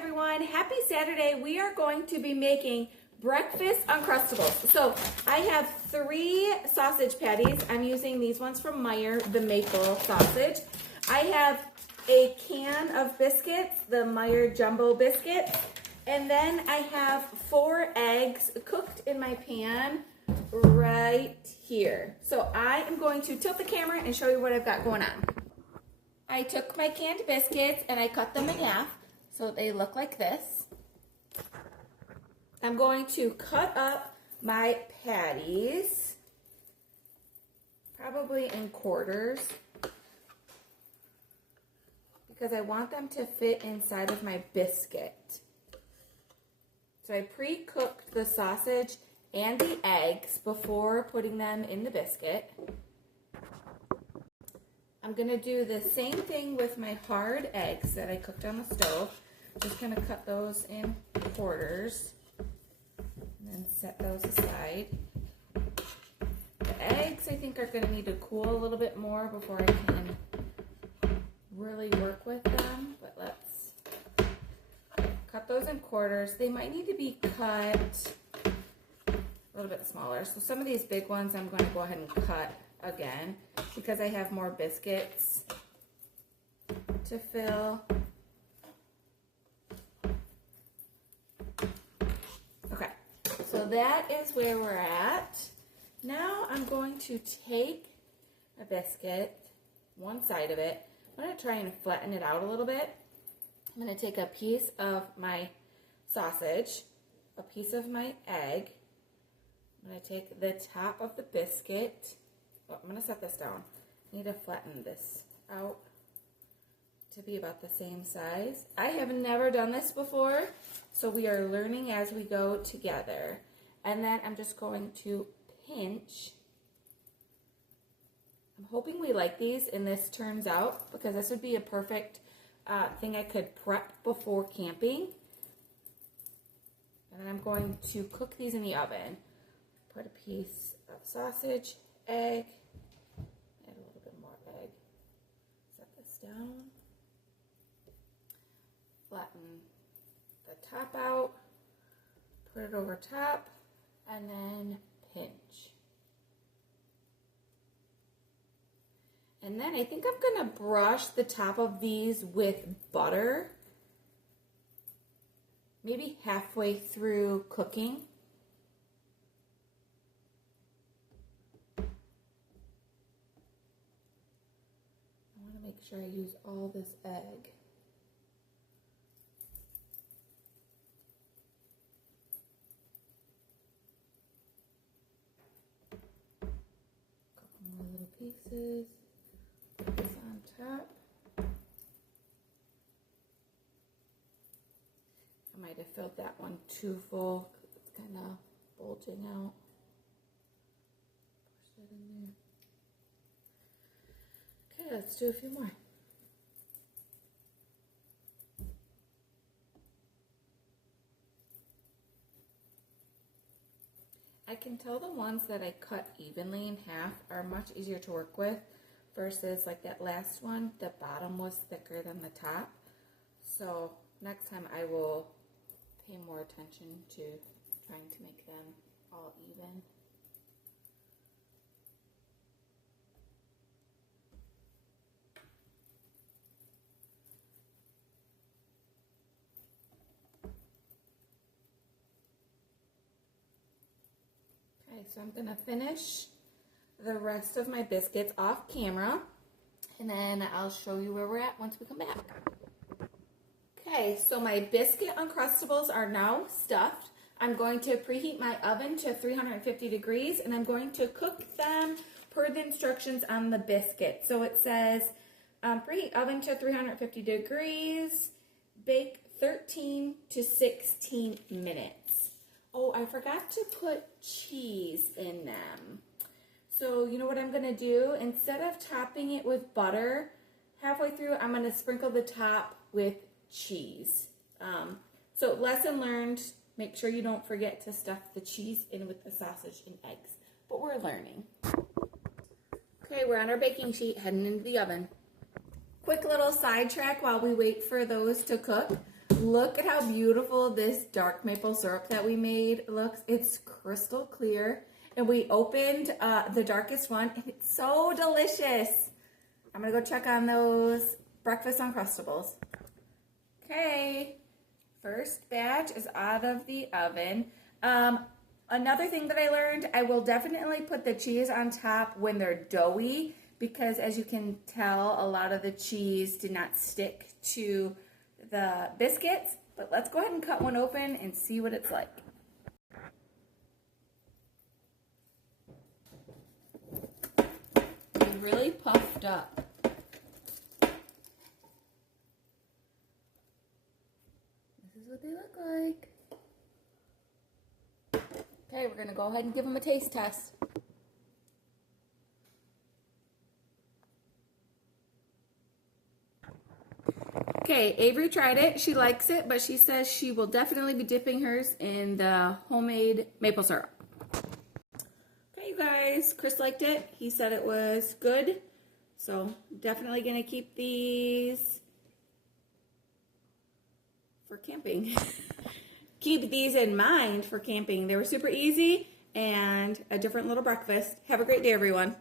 everyone. Happy Saturday. We are going to be making breakfast Uncrustables. So I have 3 sausage patties. I'm using these ones from Meyer, the maple sausage. I have a can of biscuits, the Meyer jumbo biscuits. And then I have 4 eggs cooked in my pan right here. So I am going to tilt the camera and show you what I've got going on. I took my canned biscuits and I cut them in half so they look like this. I'm going to cut up my patties, probably in quarters, because I want them to fit inside of my biscuit. So I pre-cooked the sausage and the eggs before putting them in the biscuit. I'm going to do the same thing with my hard eggs that I cooked on the stove. Just going to cut those in quarters and then set those aside. The eggs I think are going to need to cool a little bit more before I can really work with them, but let's cut those in quarters. They might need to be cut a little bit smaller. So some of these big ones I'm going to go ahead and cut again because I have more biscuits to fill. Okay, so that is where we're at. Now I'm going to take a biscuit, one side of it. I'm going to try and flatten it out a little bit. I'm going to take a piece of my sausage, a piece of my egg. I'm going to take the top of the biscuit. Oh, I'm going to set this down. I need to flatten this out to be about the same size. I have never done this before, so we are learning as we go together. And then I'm just going to pinch. I'm hoping we like these and this turns out, because this would be a perfect thing I could prep before camping. And then I'm going to cook these in the oven. Put a piece of sausage, egg, add a little bit more egg. Set this down. Flatten the top out. Put it over top and then pinch. And then I think I'm going to brush the top of these with butter. Maybe halfway through cooking. Make sure I use all this egg. Couple more little pieces. Put this on top. I might have filled that one too full. It's kind of bulging out. Push that in there. Okay, let's do a few more. I can tell the ones that I cut evenly in half are much easier to work with versus like that last one, the bottom was thicker than the top. So next time I will pay more attention to trying to make them all even. Okay, so I'm gonna finish the rest of my biscuits off camera, and then I'll show you where we're at once we come back. Okay, so my biscuit Uncrustables are now stuffed. I'm going to preheat my oven to 350 degrees, and I'm going to cook them per the instructions on the biscuit. So it says preheat oven to 350 degrees, bake 13 to 16 minutes. Oh, I forgot to put cheese in them. So you know what I'm gonna do? Instead of topping it with butter, halfway through I'm gonna sprinkle the top with cheese. So lesson learned, make sure you don't forget to stuff the cheese in with the sausage and eggs. But we're learning. Okay, we're on our baking sheet, heading into the oven. Quick little sidetrack while we wait for those to cook. Look at how beautiful this dark maple syrup that we made looks. It's crystal clear. And we opened the darkest one, and it's so delicious. I'm gonna go check on those breakfast uncrustables. Okay, first batch is out of the oven. Another thing that I learned, I will definitely put the cheese on top when they're doughy, because as you can tell, a lot of the cheese did not stick to the biscuits. But let's go ahead and cut one open and see what it's like. They're really puffed up. This is what they look like. Okay, we're gonna go ahead and give them a taste test. Okay, Avery tried it. She likes it, but she says she will definitely be dipping hers in the homemade maple syrup. Okay, you guys, Chris liked it. He said it was good. So definitely gonna keep these for camping. Keep these in mind for camping. They were super easy and a different little breakfast. Have a great day, everyone.